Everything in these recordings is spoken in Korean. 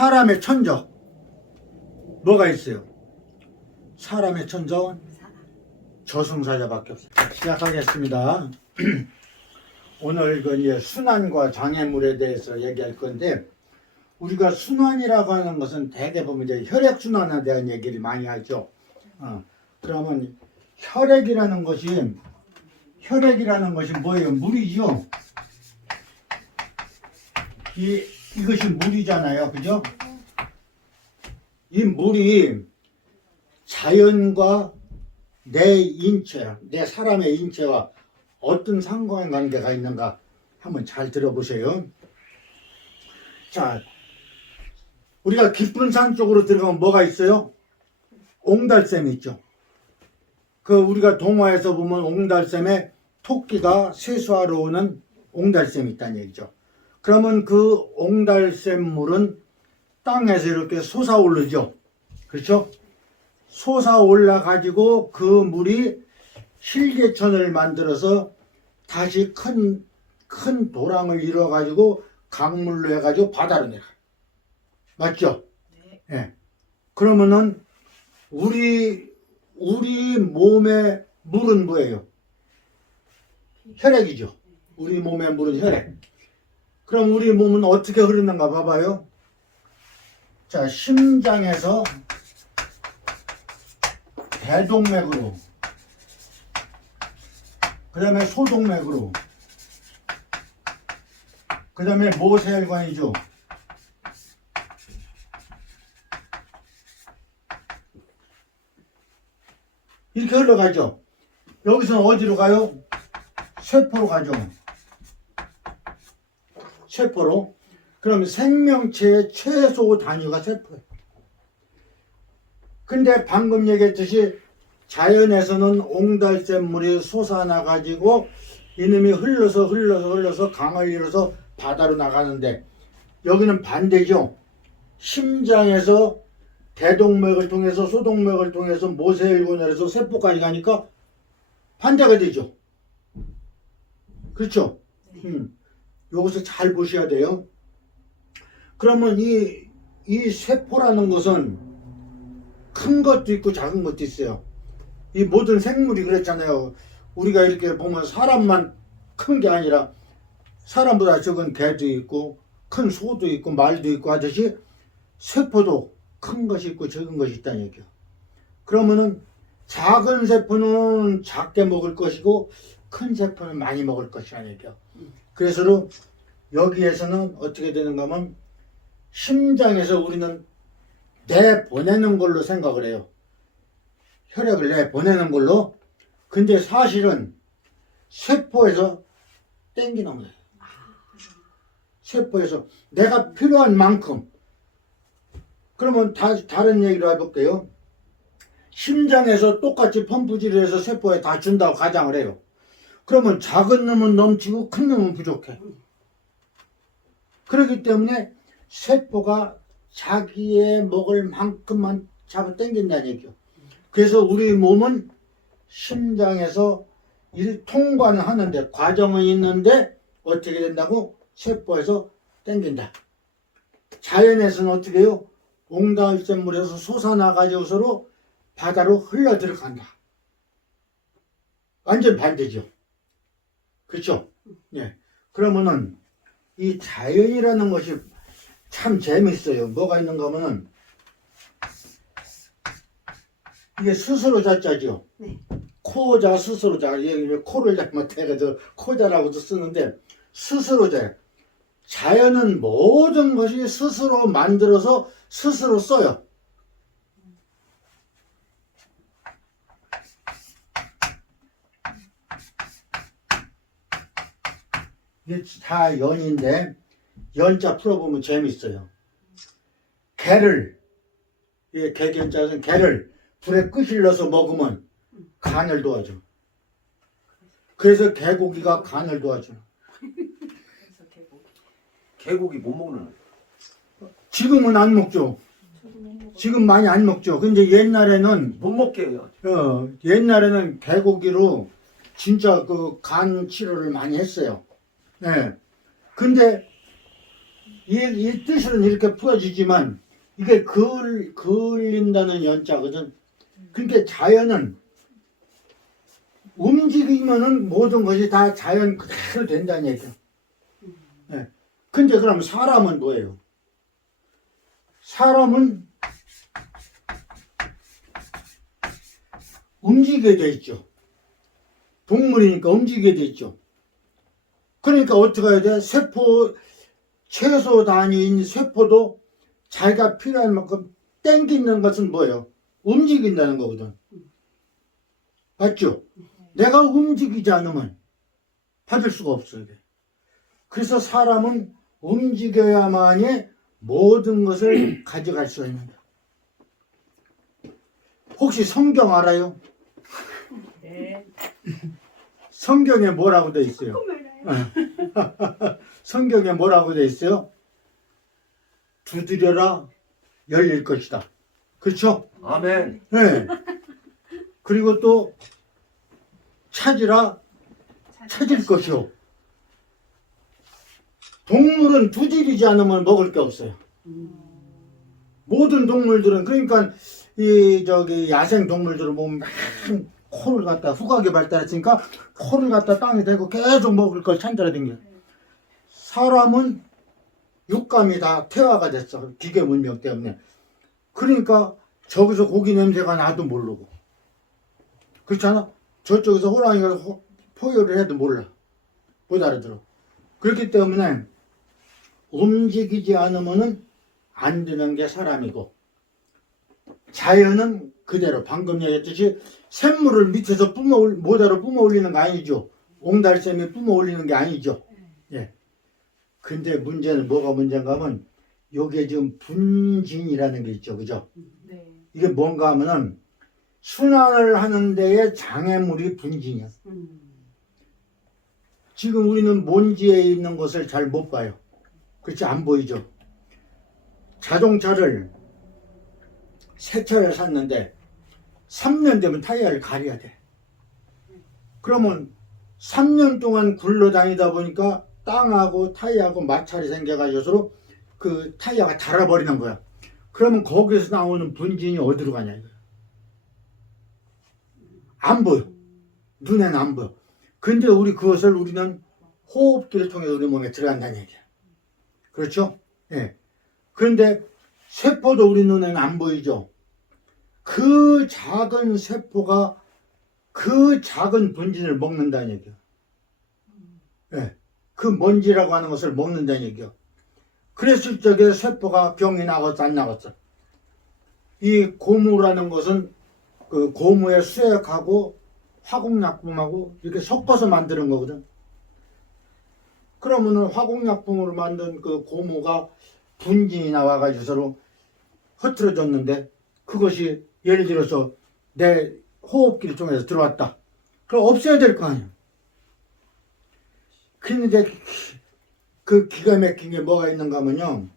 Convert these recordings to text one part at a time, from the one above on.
사람의 천적 뭐가 있어요? 사람의 천적은 저승사자밖에 없어요. 시작하겠습니다. 오늘 그 이제 순환과 장애물에 대해서 얘기할 건데, 우리가 순환이라고 하는 것은 대개 보면 이제 혈액 순환에 대한 얘기를 많이 하죠. 그러면 혈액이라는 것이 뭐예요? 물이죠. 이것이 물이잖아요, 그죠? 이 물이 자연과 내 인체, 내 사람의 인체와 어떤 상관관계가 있는가 한번 잘 들어보세요. 자, 우리가 깊은 산 쪽으로 들어가면 뭐가 있어요? 옹달샘이 있죠. 그 우리가 동화에서 보면 옹달샘에 토끼가 세수하러 오는 옹달샘이 있다는 얘기죠. 그러면 그 옹달샘 물은 땅에서 이렇게 솟아오르죠. 그렇죠? 솟아올라 가지고 그 물이 실개천을 만들어서 다시 큰 도랑을 이뤄 가지고 강물로 해 가지고 바다로 내려. 맞죠? 네. 네. 그러면은 우리 몸의 물은 뭐예요? 혈액이죠. 우리 몸의 물은 혈액. 그럼 우리 몸은 어떻게 흐르는가 봐봐요. 자, 심장에서 대동맥으로, 그 다음에 소동맥으로, 그 다음에 모세혈관이죠. 이렇게 흘러가죠. 여기서는 어디로 가요? 쇠포로 가죠. 쇠포로. 그럼 생명체의 최소 단위가 쇠포예요. 근데 방금 얘기했듯이 자연에서는 옹달샘물이 솟아나가지고 이놈이 흘러서 강을 이뤄서 바다로 나가는데, 여기는 반대죠. 심장에서 대동맥을 통해서 소동맥을 통해서 모세혈관에서 쇠포까지 가니까 반대가 되죠. 그렇죠? 여기서 잘 보셔야 돼요. 그러면 이 쇠포라는 것은 큰 것도 있고 작은 것도 있어요. 이 모든 생물이 그랬잖아요. 우리가 이렇게 보면 사람만 큰 게 아니라 사람보다 적은 개도 있고 큰 소도 있고 말도 있고 하듯이 쇠포도 큰 것이 있고 적은 것이 있다는 얘기예요. 그러면은 작은 세포는 작게 먹을 것이고 큰 세포는 많이 먹을 것이라는 얘기예요. 그래서 여기에서는 어떻게 되는가 하면 심장에서 우리는 내보내는 걸로 생각을 해요. 혈액을 내보내는 걸로. 근데 사실은 세포에서 땡기는 거예요. 세포에서 내가 필요한 만큼. 그러면 다른 얘기로 해볼게요. 심장에서 똑같이 펌프질을 해서 세포에 다 준다고 가정을 해요. 그러면 작은 놈은 넘치고 큰 놈은 부족해. 그렇기 때문에 세포가 자기의 먹을 만큼만 잡아 당긴다는 얘기죠. 그래서 우리 몸은 심장에서 통과는 하는데, 과정은 있는데 어떻게 된다고? 세포에서 당긴다. 자연에서는 어떻게 해요? 옹달샘물에서 솟아나가지고 서로 바다로 흘러 들어간다. 완전 반대죠. 그렇죠? 예. 그러면은 이 자연이라는 것이 참 재밌어요. 뭐가 있는가 하면은 이게 스스로 자자죠. 네. 코자 스스로 자. 코를 잘못해가지고 코자라고도 쓰는데 스스로 자. 자연은 모든 것이 스스로 만들어서 스스로 써요. 이게 다 연인데 연자 풀어보면 재밌어요. 게를, 이 개견자는 게를 불에 끝을 넣어서 먹으면 간을 도와줘. 그래서 개고기가 간을 도와줘. 개고기 못 먹는. 지금은 안 먹죠. 지금 많이 안 먹죠. 근데 옛날에는 못 먹게 해요. 옛날에는 개고기로 진짜 그 간 치료를 많이 했어요. 네. 근데 이 뜻은 이렇게 풀어지지만 이게 그을린다는 연자거든. 그러니까 자연은 움직이면은 모든 것이 다 자연 그대로 된다는 얘기야. 예. 근데 그럼 사람은 뭐예요? 사람은 움직이게 돼 있죠. 동물이니까 움직이게 돼 있죠. 그러니까 어떻게 해야 돼? 세포, 최소 단위인 세포도 자기가 필요한 만큼 땡기는 것은 뭐예요? 움직인다는 거거든. 맞죠? 내가 움직이지 않으면 받을 수가 없어요. 그래서 사람은 움직여야만이 모든 것을 가져갈 수 있는다. 혹시 성경 알아요? 네. 성경에 뭐라고 돼 있어요? 성경에 뭐라고 돼 있어요? 두드려라 열릴 것이다. 그렇죠? 아멘. 네. 그리고 또 찾으라 찾을 것이요. 동물은 두드리지 않으면 먹을 게 없어요. 모든 동물들은 그러니까 이 저기 야생 동물들을 보면 막 코를 갖다 후각이 발달했으니까 코를 갖다 땅에 대고 계속 먹을 걸 찾아다니는 거예요. 사람은 육감이 다 퇴화가 됐어. 기계 문명 때문에. 그러니까 저기서 고기 냄새가 나도 모르고. 그렇잖아? 저쪽에서 호랑이가 포효를 해도 몰라. 못 알아들어. 그렇기 때문에 움직이지 않으면은 안 되는 게 사람이고, 자연은 그대로 방금 얘기했듯이 샘물을 밑에서 모대로 뿜어 올리는 거 아니죠. 옹달샘이 뿜어 올리는 게 아니죠. 예. 근데 문제는 뭐가 문제인가 하면 요게 지금 분진이라는 게 있죠. 그죠? 네. 이게 뭔가 하면은 순환을 하는 데에 장애물이 분진이야. 지금 우리는 먼지에 있는 것을 잘 못 봐요. 그렇지? 안 보이죠? 자동차를 새 차를 샀는데 3년 되면 타이어를 갈아야 돼. 그러면 3년 동안 굴러다니다 보니까 땅하고 타이어하고 마찰이 생겨가지고 그 타이어가 닳아버리는 거야. 그러면 거기서 나오는 분진이 어디로 가냐 이거야. 안 보여. 눈에는 안 보여. 근데 그것을 우리는 호흡기를 통해 우리 몸에 들어간다는 얘기야. 그렇죠? 예. 그런데 세포도 우리 눈에는 안 보이죠. 그 작은 세포가 그 작은 분진을 먹는다는 얘기야. 예. 그 먼지라고 하는 것을 먹는다는 얘기야. 그랬을 적에 세포가 병이 나갔어, 안 나갔어? 이 고무라는 것은 그 고무의 수액하고 화공약품하고 이렇게 섞어서 만드는 거거든. 그러면은 화공약품으로 만든 그 고무가 분진이 나와가지고 서로 흐트러졌는데 그것이 예를 들어서 내 호흡기를 통해서 들어왔다. 그럼 없애야 될 거 아니야. 근데 그 기가 막힌 게 뭐가 있는가 하면요.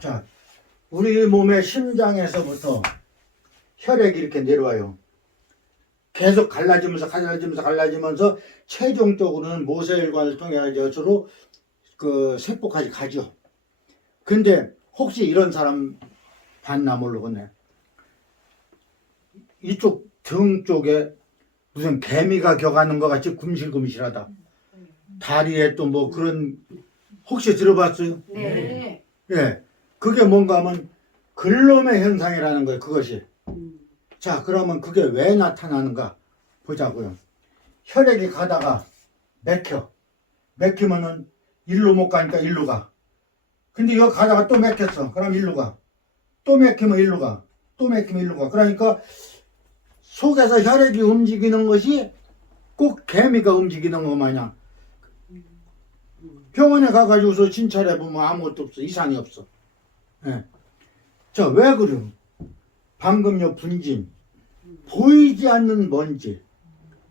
자, 우리 몸의 심장에서부터 혈액이 이렇게 내려와요. 계속 갈라지면서 최종적으로는 모세혈관을 통해 가지고 그 세포까지 가죠. 근데 혹시 이런 사람 봤나 모르겠네. 이쪽 등 쪽에 무슨 개미가 격하는 것 같이 굶실굶실하다. 다리에 또 뭐 그런 혹시 들어봤어요? 네. 예. 그게 뭔가 하면 글로메 현상이라는 거예요. 그것이. 자, 그러면 그게 왜 나타나는가 보자고요. 혈액이 가다가 막히면은 일로 못 가니까 일로 가. 근데 여기 가다가 또 막혔어. 그럼 일로 가. 또 막히면 일로 가. 또 막히면 일로 가. 그러니까 속에서 혈액이 움직이는 것이 꼭 개미가 움직이는 것 마냥. 병원에 가가지고서 진찰해 보면 아무것도 없어. 이상이 없어. 예. 자, 왜 그래요? 방금 요 분진, 보이지 않는 먼지,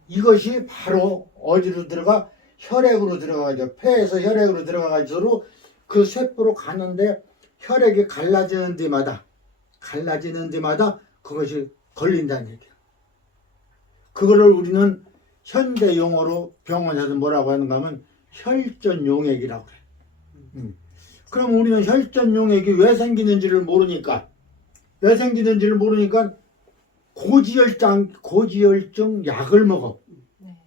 이것이 바로 어디로 들어가? 혈액으로 들어가죠. 폐에서 혈액으로 들어가가지고 그 세포로 가는데 혈액이 갈라지는 데마다 갈라지는 데마다 그것이 걸린다는 얘기야. 그거를 우리는 현대 용어로 병원에서 뭐라고 하는가 하면 혈전용액이라고 그래. 그럼 우리는 혈전용액이 왜 생기는지를 모르니까 고지혈증 약을 먹어. 네.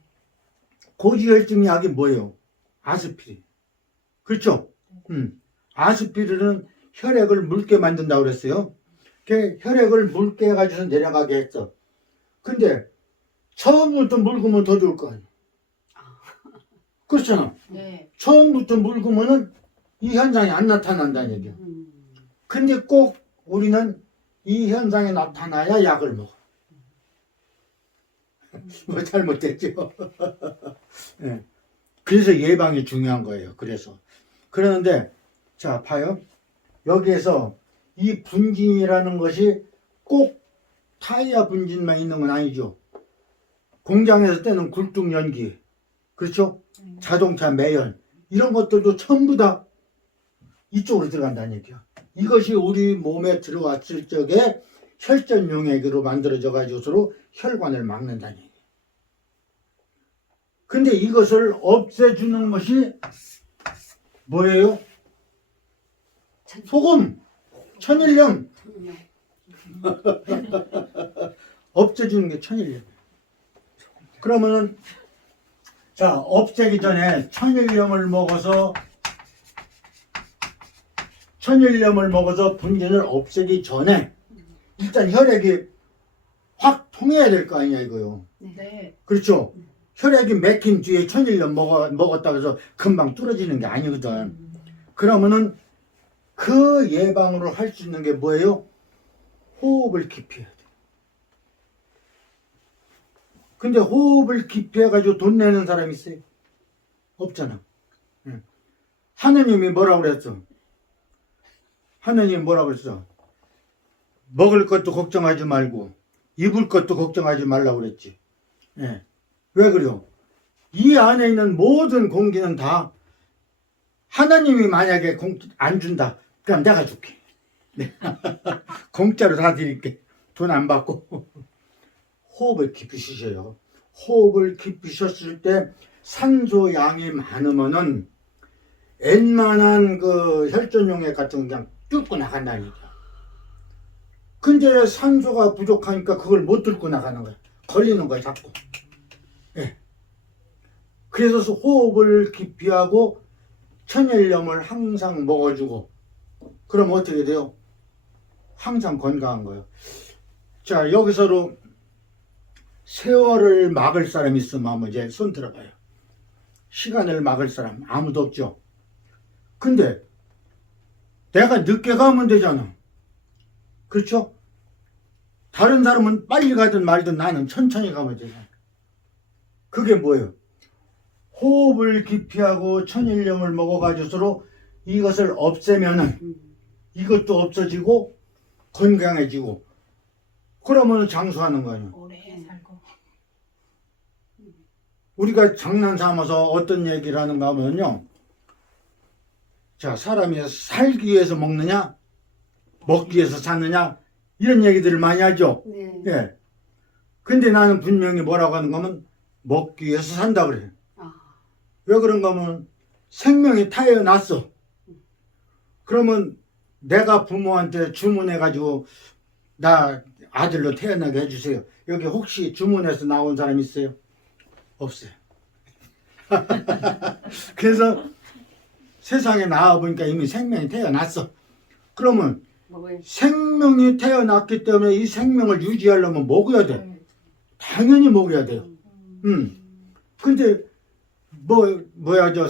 고지혈증 약이 뭐예요? 아스피린. 그렇죠? 아스피린은 혈액을 묽게 만든다고 그랬어요. 혈액을 묽게 해가지고 내려가게 했어. 근데 처음부터 묽으면 더 좋을 거 아니야. 그렇잖아. 네. 처음부터 묽으면은 이 현상이 안 나타난다는 얘기야. 근데 꼭 우리는 이 현상이 나타나야 약을 먹어. 뭐 잘못됐죠. 네. 그래서 예방이 중요한 거예요. 그러는데 자 봐요. 여기에서 이 분진이라는 것이 꼭 타이어 분진만 있는 건 아니죠. 공장에서 떼는 굴뚝 연기, 그렇죠? 자동차 매연 이런 것들도 전부 다 이쪽으로 들어간다는 얘기야. 이것이 우리 몸에 들어왔을 적에 혈전용액으로 만들어져 가지고 혈관을 막는다는 얘기야. 근데 이것을 없애주는 것이 뭐예요? 소금, 천일염. 없애주는 게 천일염. 그러면은 자, 없애기 전에 천일염을 먹어서 분진을 없애기 전에 일단 혈액이 확 통해야 될 거 아니야 이거요. 네. 그렇죠? 혈액이 맥힌 뒤에 천일염 먹었다고 해서 금방 뚫어지는 게 아니거든. 그러면은 그 예방으로 할 수 있는 게 뭐예요? 호흡을 깊이 해야 돼. 근데 호흡을 깊이 해가지고 돈 내는 사람이 있어요? 없잖아. 하느님이 뭐라고 그랬어? 하느님이 뭐라고 그랬어? 먹을 것도 걱정하지 말고 입을 것도 걱정하지 말라고 그랬지. 예. 왜 그래요? 이 안에 있는 모든 공기는 다 하나님이 만약에 안 준다. 그럼 내가 줄게. 공짜로 다 드릴게. 돈 안 받고. 호흡을 깊이 쉬셔요. 호흡을 깊이 쉬었을 때 산소 양이 많으면은 웬만한 그 혈전용액 같은 거 그냥 뚫고 나간다니까. 근데 산소가 부족하니까 그걸 못 뚫고 나가는 거야. 걸리는 거야, 자꾸. 예. 그래서 호흡을 깊이 하고 천일염을 항상 먹어주고 그럼 어떻게 돼요? 항상 건강한 거예요. 자, 여기서로 세월을 막을 사람 있으면 한번 이제 손 들어봐요. 시간을 막을 사람 아무도 없죠. 근데 내가 늦게 가면 되잖아. 그렇죠? 다른 사람은 빨리 가든 말든 나는 천천히 가면 되잖아. 그게 뭐예요? 호흡을 깊이 하고 천일염을 먹어가지고 이것을 없애면은 이것도 없어지고 건강해지고 그러면 장수하는 거 아니야. 오래 살고. 우리가 장난 삼아서 어떤 얘기를 하는가 하면요. 자, 사람이 살기 위해서 먹느냐 먹기 위해서 사느냐 이런 얘기들을 많이 하죠. 네. 예. 근데 나는 분명히 뭐라고 하는가 하면 먹기 위해서 산다 그래요. 왜 그런가 하면 생명이 태어났어. 그러면 내가 부모한테 주문해가지고 나 아들로 태어나게 해주세요. 여기 혹시 주문해서 나온 사람 있어요? 없어요. 그래서 세상에 나와보니까 이미 생명이 태어났어. 그러면 생명이 태어났기 때문에 이 생명을 유지하려면 먹어야 돼. 당연히 먹어야 돼요. 근데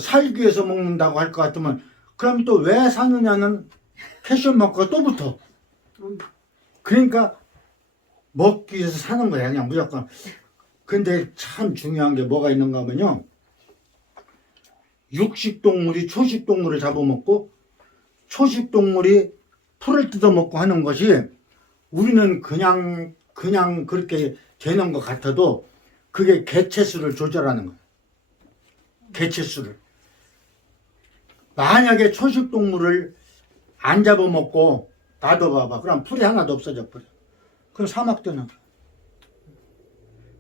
살기 위해서 먹는다고 할 것 같으면 그럼 또 왜 사느냐는 캐션 마크가 또 붙어. 그러니까 먹기 위해서 사는 거야 그냥 무조건. 근데 참 중요한 게 뭐가 있는가 하면요. 육식동물이 초식동물을 잡아먹고 초식동물이 풀을 뜯어먹고 하는 것이 우리는 그냥 그렇게 되는 것 같아도 그게 개체수를 조절하는 거예요. 개체수를. 만약에 초식동물을 안 잡아먹고 놔둬봐봐. 그럼 풀이 하나도 없어져 버려. 그럼 사막 되는 거야.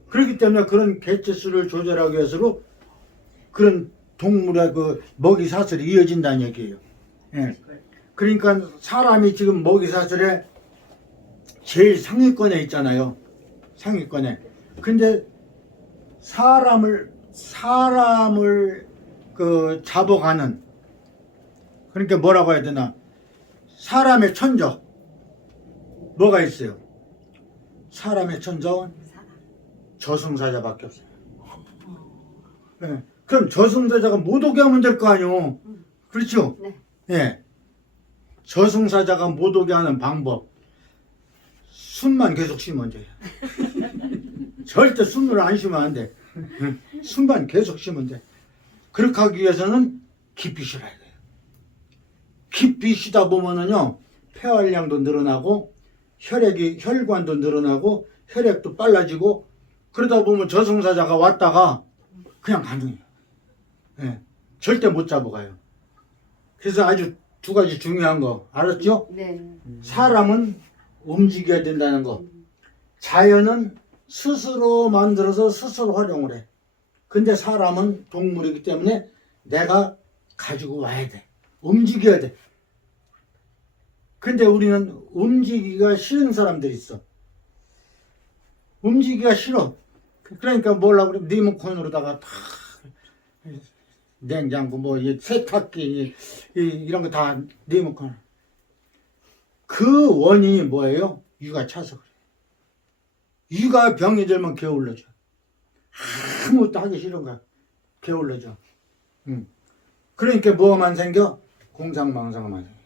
그렇기 때문에 그런 개체수를 조절하기 위해서로 그런 동물의 그 먹이 사슬이 이어진다는 얘기예요. 예. 그러니까 사람이 지금 먹이 사슬에 제일 상위권에 있잖아요. 상위권에. 근데 사람을 그 잡아가는, 그러니까 뭐라고 해야 되나, 사람의 천적 뭐가 있어요? 사람의 천적은 저승사자밖에 없어요. 예. 그럼 저승사자가 못 오게 하면 될 거 아니요. 그렇죠? 네. 예. 저승사자가 못 오게 하는 방법. 숨만 계속 쉬면 돼요. 절대 숨을 안 쉬면 안 돼. 숨만 계속 쉬면 돼. 그렇게 하기 위해서는 깊이 쉬어야 돼요. 깊이 쉬다 보면은요, 폐활량도 늘어나고, 혈관도 늘어나고, 혈액도 빨라지고, 그러다 보면 저승사자가 왔다가 그냥 가능해요. 예. 절대 못 잡아가요. 그래서 아주 두 가지 중요한 거, 알았죠? 네. 사람은 움직여야 된다는 거. 자연은 스스로 만들어서 스스로 활용을 해. 근데 사람은 동물이기 때문에 내가 가지고 와야 돼. 움직여야 돼. 근데 우리는 움직이기가 싫은 사람들이 있어. 움직이기가 싫어. 그러니까 뭐라고 그래? 리모컨으로다가 다 냉장고, 뭐, 세탁기, 이런 거 다 리모컨. 그 원인이 뭐예요? 육아 차서 그래. 육아 병이 들면 게을러져. 아무것도 하기 싫은 거야. 게을러져. 그러니까 뭐만 생겨? 공상망상만 생겨.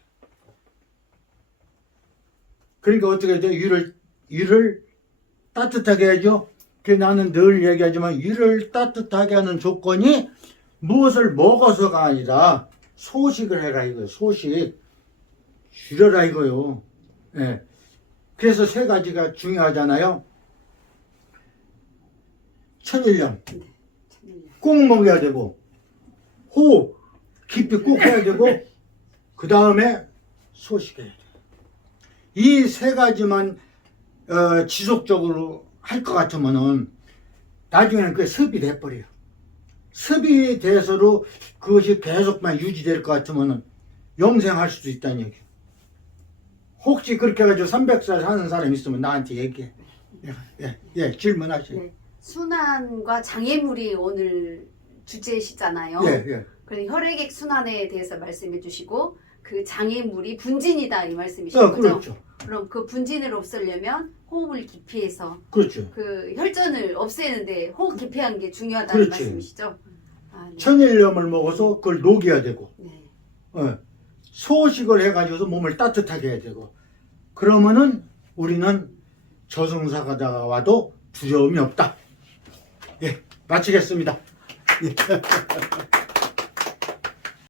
그러니까 어떻게 해야 돼? 유를 따뜻하게 해야죠. 그 나는 늘 얘기하지만 유를 따뜻하게 하는 조건이 무엇을 먹어서가 아니라 소식을 해라 이거예요. 소식. 줄여라 이거요. 예. 그래서 세 가지가 중요하잖아요. 천일염. 꼭 먹여야 되고, 호흡 깊이 꼭 해야 되고, 그 다음에 소식해야 돼. 이 세 가지만 지속적으로 할 것 같으면은 나중에는 그게 습이 돼버려요. 습이 돼서로 그것이 계속만 유지될 것 같으면은 영생할 수도 있다는 얘기예요. 혹시 그렇게 해가지고 300살 사는 사람 있으면 나한테 얘기해. 예, 질문하세요. 네. 순환과 장애물이 오늘 주제시잖아요. 예. 그래서 혈액 순환에 대해서 말씀해 주시고 그 장애물이 분진이다 이 말씀이신 거죠? 그렇죠. 그럼 그 분진을 없애려면 호흡을 깊이 해서 그렇죠. 그 혈전을 없애는데 호흡 깊이 하는 게 중요하다는 그렇지. 말씀이시죠? 아, 네. 천일염을 먹어서 그걸 녹여야 되고, 네. 소식을 해가지고서 몸을 따뜻하게 해야 되고, 그러면은 우리는 저승사자가 와도 두려움이 없다. 예, 마치겠습니다. 예.